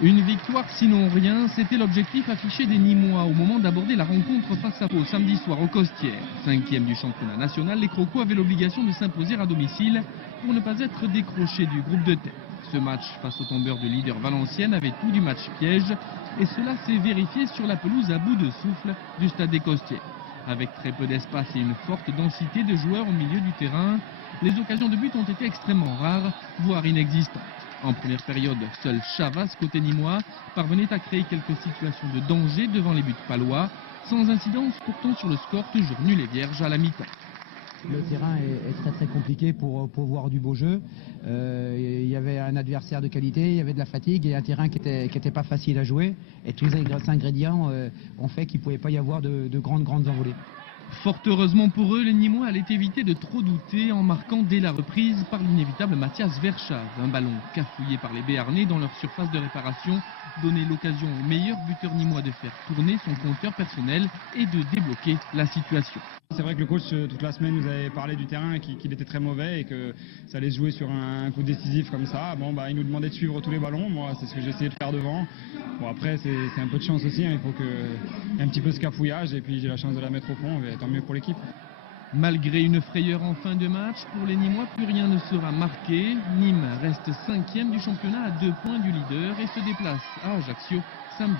Une victoire sinon rien, c'était l'objectif affiché des Nîmois au moment d'aborder la rencontre face à Pau samedi soir au Costières. 5e du championnat national, les Crocos avaient l'obligation de s'imposer à domicile pour ne pas être décrochés du groupe de tête. Ce match face au tombeur de leader Valenciennes avait tout du match piège et cela s'est vérifié sur la pelouse à bout de souffle du stade des Costières. Avec très peu d'espace et une forte densité de joueurs au milieu du terrain, les occasions de but ont été extrêmement rares, voire inexistantes. En première période, seul Chavas, côté nîmois, parvenait à créer quelques situations de danger devant les buts palois, sans incidence pourtant sur le score toujours nul et vierge à la mi-temps. Le terrain est très très compliqué pour voir du beau jeu. Il y avait un adversaire de qualité, il y avait de la fatigue et un terrain qui était pas facile à jouer. Et tous ces ingrédients ont fait qu'il ne pouvait pas y avoir de grandes envolées. Fort heureusement pour eux, les Nîmois allaient éviter de trop douter en marquant dès la reprise par l'inévitable Mathias Verschave. Un ballon cafouillé par les Béarnais dans leur surface de réparation donnait l'occasion au meilleur buteur nîmois de faire tourner son compteur personnel et de débloquer la situation. C'est vrai que le coach toute la semaine nous avait parlé du terrain, qu'il était très mauvais et que ça allait se jouer sur un coup décisif comme ça. Bon, il nous demandait de suivre tous les ballons, moi c'est ce que j'ai essayé de faire devant. Bon, après c'est un peu de chance aussi, hein. Il faut un petit peu ce cafouillage et puis j'ai la chance de la mettre au fond, et tant mieux pour l'équipe. Malgré une frayeur en fin de match, pour les Nîmois, plus rien ne sera marqué. Nîmes reste 5e du championnat à 2 points du leader et se déplace à Ajaccio samedi.